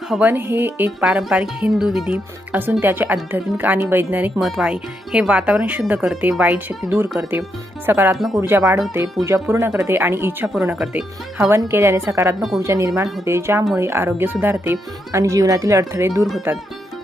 हवन हे एक पारंपरिक हिंदू विधी असून त्याचे आध्यात्मिक आणि वैज्ञानिक महत्त्व आहे। हे वातावरण शुद्ध करते, वाईट शक्ती दूर करते, सकारात्मक ऊर्जा वाढवते, पूजा पूर्ण करते आणि इच्छा पूर्ण करते। हवन केल्याने सकारात्मक ऊर्जा निर्माण होते, ज्यामुळे आरोग्य सुधारते आणि जीवनातील अडथळे दूर होतात।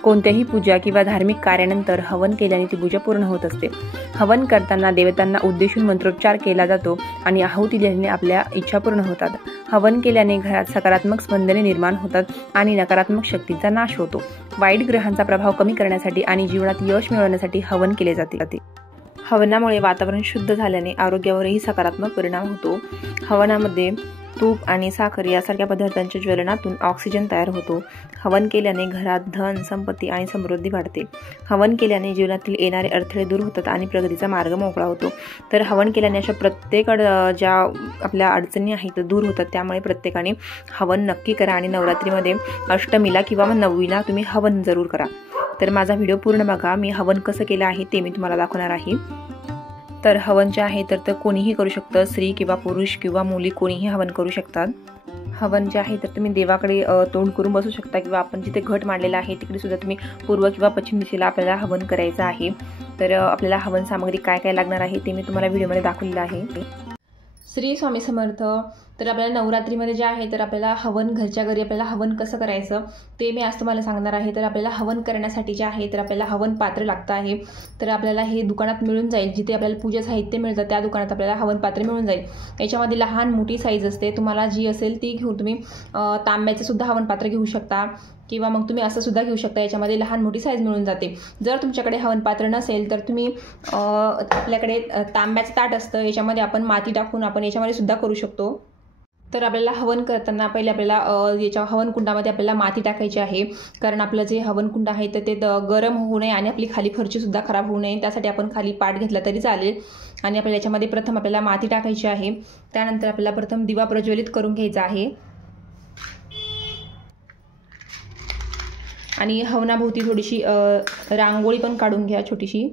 कोणत्याही पूजा किंवा धार्मिक कार्यानंतर हवन केल्याने ती पूजा पूर्ण होत असते। हवन करताना देवतांना उद्देशून मंत्रोच्चार केला जातो आणि आहुती दिल्याने आपल्या इच्छा पूर्ण होतात। हवन केल्याने घरात सकारात्मक स्पंदने निर्माण होतात आणि नकारात्मक शक्तींचा नाश होतो। वाईट ग्रहांचा प्रभाव कमी करण्यासाठी आणि जीवनात यश मिळवण्यासाठी हवन केले जाते। हवनामुळे वातावरण शुद्ध झाल्याने आरोग्यावरही सकारात्मक परिणाम होतो। हवनामध्ये तूप आणि साखर यासारख्या पदार्थांच्या ज्वलनातून ऑक्सिजन तयार होतो। हवन केल्याने घरात धन, संपत्ती आणि समृद्धी वाढते। हवन केल्याने जीवनातील येणारे अडथळे दूर होतात आणि प्रगतीचा मार्ग मोकळा होतो। तर हवन केल्याने अशा प्रत्येक ज्या आपल्या अडचणी आहेत दूर होतात। त्यामुळे प्रत्येकाने हवन नक्की करा आणि नवरात्रीमध्ये अष्टमीला किंवा मग नववीला तुम्ही हवन जरूर करा। तर माझा व्हिडिओ पूर्ण बघा, मी हवन कसं केलं आहे ते मी तुम्हाला दाखवणार आहे। तर हवन जे आहे तर कोणीही करू शकतं, स्त्री किंवा पुरुष किंवा मुली कोणीही हवन करू शकतात। हवन जे आहे तर तुम्ही देवाकडे तोंड करून बसू शकता किंवा आपण जिथे घट मांडलेला आहे तिकडे सुद्धा तुम्ही पूर्व किंवा पश्चिम दिशेला आपल्याला हवन करायचं आहे। तर आपल्याला हवन सामग्री काय काय लागणार आहे ते मी तुम्हाला व्हिडिओमध्ये दाखवलेलं आहे। श्री स्वामी समर्थ। तर आपल्याला नवरात्रीमध्ये जे आहे तर आपल्याला हवन घरच्या घरी आपल्याला हवन कसं करायचं ते मी आज तुम्हाला सांगणार आहे। तर आपल्याला हवन करण्यासाठी जे आहे तर आपल्याला हवन पात्र लागतं आहे। तर आपल्याला हे दुकानात मिळून जाईल, जिथे आपल्याला पूजा साहित्य मिळतं त्या दुकानात आपल्याला हवन पात्र मिळून जाईल। याच्यामध्ये लहान मोठी साईज असते, तुम्हाला जी असेल ती घेऊन तुम्ही तांब्याचं सुद्धा हवन पात्र घेऊ शकता किंवा मग तुम्ही असं सुद्धा घेऊ शकता। याच्यामध्ये लहान मोठी साईज मिळून जाते। जर तुमच्याकडे हवन पात्र नसेल तर तुम्ही आपल्याकडे तांब्याचं ताट असतं, याच्यामध्ये आपण माती टाकून आपण याच्यामध्ये सुद्धा करू शकतो। तर आपल्याला हवन करताना पहिले आपल्याला याच्या हवन कुंडामध्ये आपल्याला माती टाकायची आहे, कारण आपलं जे हवन कुंड आहे तर ते गरम होऊ नये आणि आपली खाली फरची सुद्धा खराब होऊ नये, त्यासाठी आपण खाली पाट घेतला तरी चालेल। आणि आपल्याला याच्यामध्ये प्रथम आपल्याला माती टाकायची आहे। त्यानंतर आपल्याला प्रथम दिवा प्रज्वलित करून घ्यायचा आहे आणि हवनाभोवती थोडीशी रांगोळी पण काढून घ्या छोटीशी।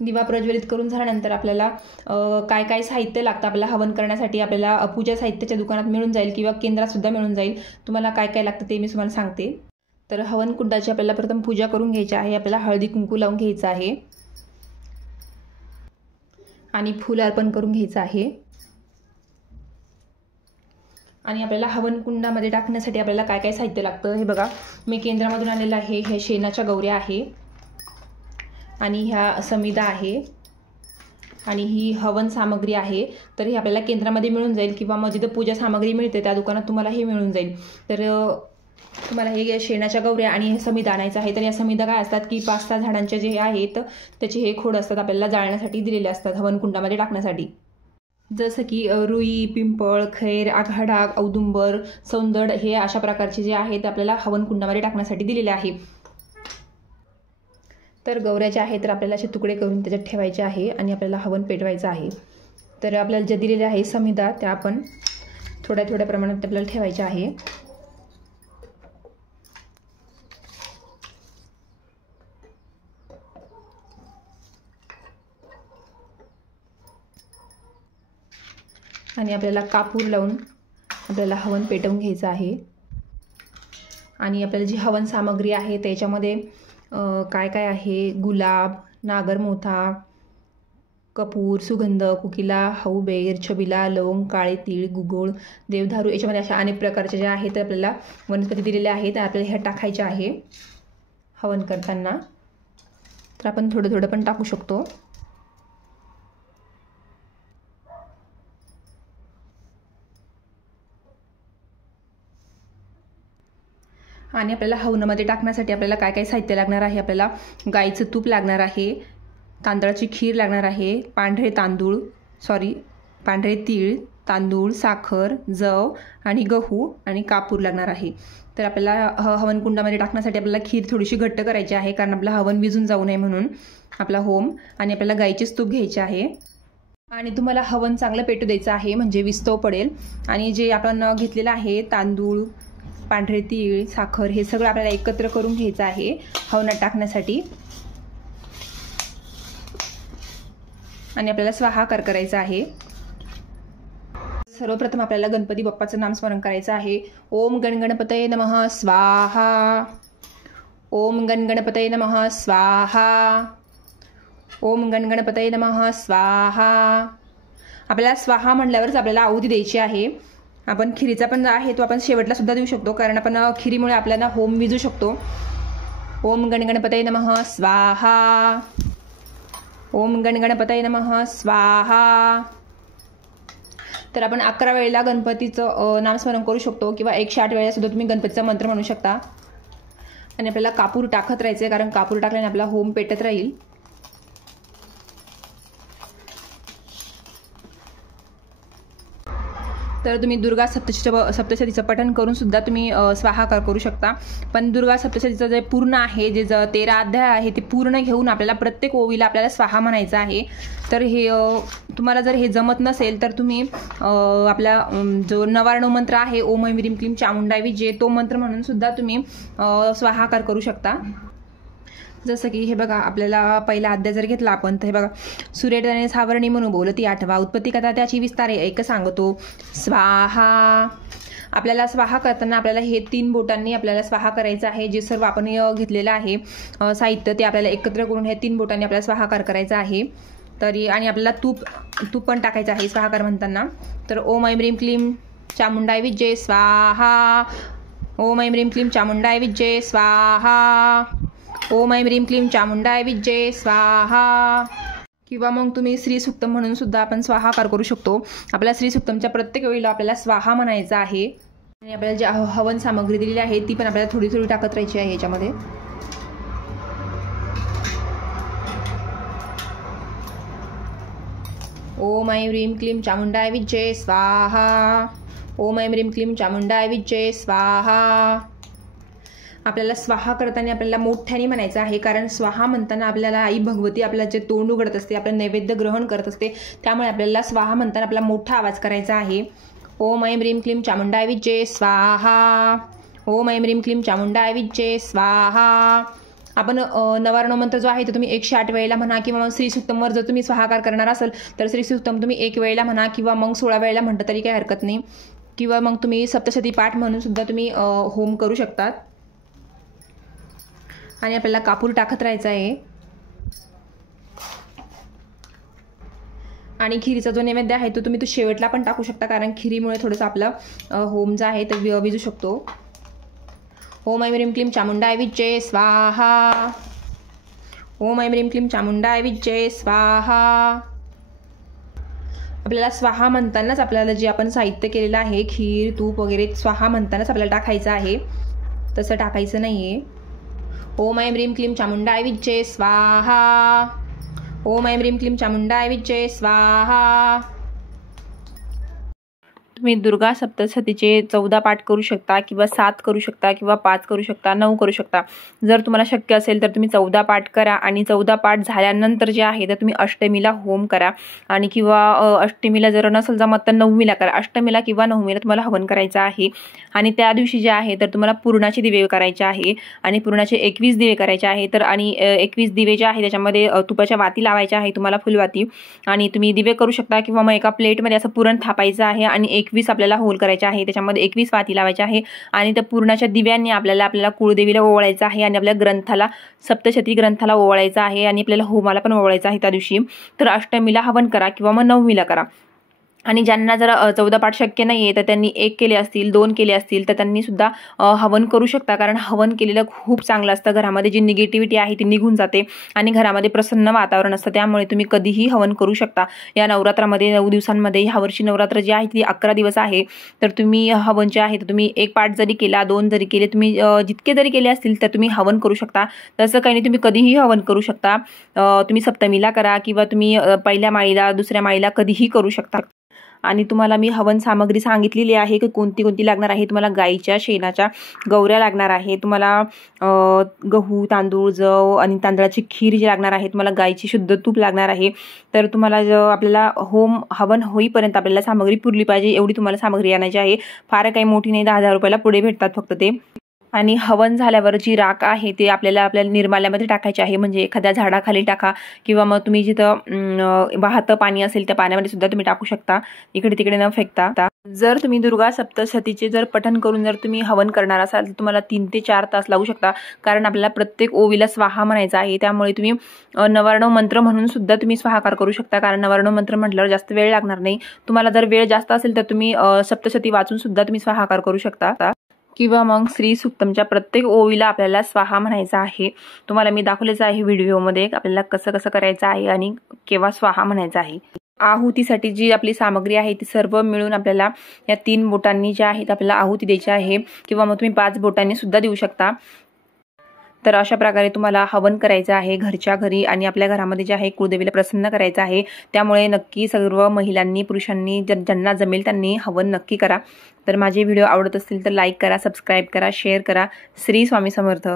दिवा प्रज्वलित करून झाल्यानंतर आपल्याला काय काय साहित्य लागतं आपल्याला हवन करण्यासाठी आपल्याला पूजा साहित्याच्या दुकानात मिळून जाईल किंवा केंद्रात सुद्धा मिळून जाईल। तुम्हाला काय काय लागतं ते मी तुम्हाला सांगते। तर हवन कुंडाची आपल्याला प्रथम पूजा करून घ्यायची आहे। आपल्याला हळदी कुंकू लावून घ्यायचं आहे आणि फूल अर्पण करून घ्यायचं आहे। आणि आपल्याला हवन कुंडामध्ये टाकण्यासाठी आपल्याला काय काय साहित्य लागतं हे बघा, मी केंद्रामधून आणलेलं आहे। हे शेणाच्या गौऱ्या आहे आणि ह्या समिधा आहे आणि ही हवन सामग्री आहे। तर हे आपल्याला केंद्रामध्ये मिळून जाईल किंवा मग जिथं पूजा सामग्री मिळते त्या दुकानात तुम्हाला हे मिळून जाईल। तर तुम्हाला हे शेणाच्या गौऱ्या आणि हे समिधा आणायचं आहे। तर या समिधा काय असतात की 5-6 झाडांचे जे आहेत त्याचे हे खोड असतात, आपल्याला जाळण्यासाठी दिलेले असतात हवन कुंडामध्ये टाकण्यासाठी। जसं की रुई, पिंपळ, खैर, आघाडा, औदुंबर, सौंदड हे अशा प्रकारचे जे आहेत आपल्याला हवन कुंडामध्ये टाकण्यासाठी दिलेले आहे। तर गौऱ्याचे आहे तर आपल्याला असे तुकडे करून त्याच्यात ठेवायचे आहे आणि आपल्याला हवन पेटवायचं आहे। तर आपल्याला जे दिलेले आहे समिधा त्या आपण थोड्या थोड्या प्रमाणात आपल्याला ठेवायचे आहे। आणि आपल्याला कापूर लावून आपल्याला हवन पेटवून घ्यायचं आहे। आणि आपल्याला जी हवन सामग्री आहे त्याच्यामध्ये काय काय आहे, गुलाब, नागरमोथा, कपूर, सुगंध, कुकिला, हऊबेर, छबिला, लवंग, काळे तीळ, गुगोळ, देवधारू, याच्यामध्ये अशा अनेक प्रकारचे जे आहेत आपल्याला वनस्पती दिलेल्या आहेत आपल्याला ह्या टाकायच्या आहे हवन करताना। तर आपण थोडं थोडं पण टाकू शकतो। आणि आपल्याला हवनामध्ये टाकण्यासाठी आपल्याला काय काय साहित्य लागणार आहे, आपल्याला गाईचं तूप लागणार आहे, तांदळाची खीर लागणार आहे, पांढरे तीळ, तांदूळ, साखर, जव आणि गहू आणि कापूर लागणार आहे। तर आपल्याला हवन कुंडामध्ये टाकण्यासाठी आपल्याला खीर थोडीशी घट्ट करायची आहे, कारण आपलं हवन विझून जाऊ नये म्हणून आपला होम। आणि आपल्याला गाईचेच तूप घ्यायचे आहे आणि तुम्हाला हवन चांगलं पेटू द्यायचं आहे म्हणजे विस्तव पडेल। आणि जे आपण घेतलेलं आहे तांदूळ, पांढरे तीळ, साखर हे सगळं आपल्याला एकत्र करून घ्यायचं आहे हवनात टाकण्यासाठी। आणि आपल्याला स्वाहाकार करायचा आहे। सर्वप्रथम आपल्याला गणपती बाप्पाचं नामस्मरण करायचं आहे. ओम गणगणपतये नमः स्वाहा. ओम गणगणपतये नमः स्वाहा. ओम गणगणपतये नमः स्वाहा. आपल्याला स्वाहा म्हटल्यावरच आपल्याला आहुती द्यायची आहे. आपण खिरीचा पण आहे तो आपण शेवटला सुद्धा देऊ शकतो, कारण आपण खिरीमुळे आपल्याला होम विजू शकतो. ओम गणगणपतये नमः स्वाहा. ओम गणगणपतये नमः स्वाहा. तर आपण 11 वेळेला गणपतीचं नामस्मरण करू शकतो किंवा 108 वेळेला सुद्धा तुम्ही गणपतीचा मंत्र म्हणू शकता. आणि आपल्याला कापूर टाकत राहायचं आहे, कारण कापूर टाकल्याने आपला होम पेटत राहील. तर तुम्ही दुर्गा सप्तशतीचं पठण करून सुद्धा तुम्ही स्वाहाकार करू शकता. पण दुर्गा सप्तशतीचं जे पूर्ण आहे, जे 13 अध्याय आहे, ते पूर्ण घेऊन आपल्याला प्रत्येक ओवीला आपल्याला स्वाहा म्हणायचं आहे. तर हे तुम्हाला जर हे जमत नसेल तर तुम्ही आपला जो नवारणव मंत्र आहे, ओम ऐं ह्रीं क्लीं चामुंडाय विद्ये, तो मंत्र म्हणून सुद्धा तुम्ही स्वाहाकार करू शकता. जसं की हे बघा, आपल्याला पहिला अध्याय जर घेतला आपण तर हे बघा, सूर्यटने सावरणी म्हणून बोलती आठवा, उत्पत्ती कथा त्याची विस्तारे ऐक सांगतो स्वाहा. आपल्याला स्वाहा करताना आपल्याला हे 3 बोटांनी आपल्याला स्वाहा करायचं आहे. जे सर्व आपण घेतलेलं आहे साहित्य ते आपल्याला एकत्र करून हे 3 बोटांनी आपल्याला स्वाहाकार करायचा आहे. तरी आणि आपल्याला तूप पण टाकायचं आहे स्वाहाकार म्हणताना. तर ओम ऐं ह्रीं क्लीं चामुंडाय विद्ये स्वाहा. ओम ऐं ह्रीं क्लीं चामुंडाय विद्ये स्वाहा. ओम ऐं ह्रीं क्लीं चामुंडाय विद्ये स्वाहा. किंवा मग तुम्ही श्री सुक्तम म्हणून सुद्धा आपण स्वाहाकार करू शकतो. आपल्या श्री सुक्तमच्या प्रत्येक वेळेला आपल्याला स्वाहा म्हणायचं आहे. आणि आपल्याला जी हवन सामग्री दिलेली आहे ती पण आपल्याला थोडी थोडी टाकत राहायची आहे याच्यामध्ये. ओम ऐं ह्रीं क्लीं चामुंडाय विद्ये स्वाहा. ओम ऐं ह्रीं क्लीं चामुंडाय विद्ये स्वाहा. आपल्याला स्वाहा करताना आपल्याला मोठ्याने म्हणायचं आहे, कारण स्वाहा म्हणताना आपल्याला आई भगवती आपल्याला जे तोंड उघडत असते, आपलं नैवेद्य ग्रहण करत असते, त्यामुळे आपल्याला स्वाहा म्हणताना आपला मोठा आवाज करायचा आहे. ओम ऐं ह्रीं क्लीं चामुंडाय विद्ये स्वाहा. ओम ऐं ह्रीं क्लीं चामुंडाय विद्ये स्वाहा. आपण नवारणव मंत्र जो आहे तो तुम्ही 108 वेळेला म्हणा, किंवा मग श्री सुक्तमवर जर तुम्ही स्वाहाकार करणार असाल तर श्री सुक्तम तुम्ही 1 वेळेला म्हणा, किंवा मग 16 वेळेला म्हटलं तरी काही हरकत नाही. किंवा मग तुम्ही सप्तशती पाठ म्हणून सुद्धा तुम्ही होम करू शकतात. आणि आपल्याला कापूर टाकत राहायचा आहे. आणि खिरीचा जो नैवेद्य आहे तो तुम्ही शेवटला पण टाकू शकता, कारण खिरीमुळे थोडंसं आपलं होम जो आहे तो विजू शकतो. ओम ऐं ह्रीं क्लीं चामुंडाय विद्ये स्वाहा. ओम ऐं ह्रीं क्लीं चामुंडाय विद्ये स्वाहा. आपल्याला स्वाहा म्हणतानाच आपल्याला जे आपण साहित्य केलेलं आहे, खीर तूप वगैरे, स्वाहा म्हणतानाच आपल्याला टाकायचं आहे, तसं टाकायचं नाही आहे. ओम ऐं ह्रीं क्लीं चामुंडाय विद्ये स्वाहा. ओम ऐं ह्रीं क्लीं चामुंडाय विद्ये स्वाहा. तुम्ही दुर्गा सप्तशतीचे 14 पाठ करू शकता, किंवा 7 करू शकता, किंवा 5 करू शकता, 9 करू शकता. जर तुम्हाला शक्य असेल तर तुम्ही 14 पाठ करा. आणि 14 पाठ झाल्यानंतर जे आहे तर तुम्ही अष्टमीला होम करा. आणि किंवा अष्टमीला जर नसेल जमत तर 9वीला करा. अष्टमीला किंवा 9वीला तुम्हाला हवन करायचं आहे. आणि त्या दिवशी जे आहे तर तुम्हाला पुरणाचे दिवे करायचे आहे. आणि पुरणाचे 21 दिवे करायचे आहे. तर आणि 21 दिवे जे आहे त्याच्यामध्ये तुपाच्या वाती लावायच्या आहे, तुम्हाला फुलवाती. आणि तुम्ही दिवे करू शकता, किंवा मग एका प्लेटमध्ये असं पुरण थापायचं आहे आणि 21 आपल्याला होल करायचे आहे. त्याच्यामध्ये 21 वाती लावायच्या आहे. आणि त्या पूर्णाच्या दिव्यांनी आपल्याला कुळदेवीला ओवाळायचं आहे. आणि आपल्या ग्रंथाला, सप्तशती ग्रंथाला ओवाळायचं आहे. आणि आपल्याला होमाला पण ओवाळायचं आहे त्या दिवशी. तर अष्टमीला हवन करा, किंवा मग 9वीला करा. आणि ज्यांना जर 14 पाठ शक्य नाही आहे तर त्यांनी 1 केले असतील, 2 केले असतील तर त्यांनी सुद्धा हवन करू शकता. कारण हवन केलेलं खूप चांगलं असतं. घरामध्ये जी निगेटिव्हिटी आहे ती निघून जाते आणि घरामध्ये प्रसन्न वातावरण असतं. त्यामुळे तुम्ही कधीही हवन करू शकता. या नवरात्रामध्ये 9 दिवसांमध्ये, ह्यावर्षी नवरात्र जी आहे ती 11 दिवस आहे. तर तुम्ही हवन जे आहे तर तुम्ही 1 पाठ जरी केला, 2 जरी केले, तुम्ही जितके जरी केले असतील तर तुम्ही हवन करू शकता. तसं काही नाही, तुम्ही कधीही हवन करू शकता. तुम्ही सप्तमीला करा, किंवा तुम्ही पहिल्या माळीला, दुसऱ्या माळीला कधीही करू शकता. आणि तुम्हाला मी हवन सामग्री सांगितलेली आहे की कोणती कोणती लागणार आहे. तुम्हाला गाईच्या शेणाच्या गौऱ्या लागणार आहे. तुम्हाला गहू, तांदूळ, जव आणि तांदळाची खीर जी लागणार आहे. तुम्हाला गाईची शुद्ध तूप लागणार आहे. तर तुम्हाला आपल्याला हवन होईपर्यंत आपल्याला सामग्री पुरली पाहिजे एवढी तुम्हाला सामग्री आणायची आहे. फार काही मोठी नाही, 10,000 रुपयाला पुढे भेटतात फक्त ते. आणि हवन झाल्यावर जी राख आहे ते आपल्या निर्माल्यामध्ये टाकायची आहे. म्हणजे एखाद्या झाडाखाली टाका किंवा मग तुम्ही जिथं वाहतं पाणी असेल त्या पाण्यामध्ये सुद्धा तुम्ही टाकू शकता, इकडे तिकडे न फेकता. जर तुम्ही दुर्गा सप्तशतीचे जर पठण करून जर तुम्ही हवन करणार असाल तर तुम्हाला 3 ते 4 तास लागू शकता, कारण आपल्याला प्रत्येक ओवीला स्वाहा म्हणायचा आहे. त्यामुळे तुम्ही नवार्णव मंत्र म्हणून सुद्धा तुम्ही स्वाहाकार करू शकता, कारण नवार्णव मंत्र म्हटल्यावर जास्त वेळ लागणार नाही. तुम्हाला जर वेळ जास्त असेल तर तुम्ही सप्तशती वाचून सुद्धा तुम्ही स्वाहाकार करू शकता, किंवा मग श्री सुक्तमच्या प्रत्येक ओवीला आपल्याला स्वाहा म्हणायचा आहे. तुम्हाला मी दाखवलेचं आहे व्हिडिओमध्ये आपल्याला कसं कसं करायचं आहे आणि केव्हा स्वाहा म्हणायचं आहे. आहुतीसाठी जी आपली सामग्री आहे ती सर्व मिळून आपल्याला या 3 बोटांनी ज्या आहेत आपल्याला आहुती द्यायची आहे, किंवा मग तुम्ही 5 बोटांनी सुद्धा देऊ शकता. तर अशा प्रकारे तुम्हाला हवन करायचं आहे घरच्या घरी, आणि आपल्या घरामध्ये जे आहे कुळदेवीला प्रसन्न करायचं आहे. त्यामुळे नक्की सर्व महिलांनी, पुरुषांनी, ज्यांना जमेल त्यांनी हवन नक्की करा. तर माझे व्हिडिओ आवडत असतील तर लाईक करा, सबस्क्राईब करा, शेअर करा. श्री स्वामी समर्थ.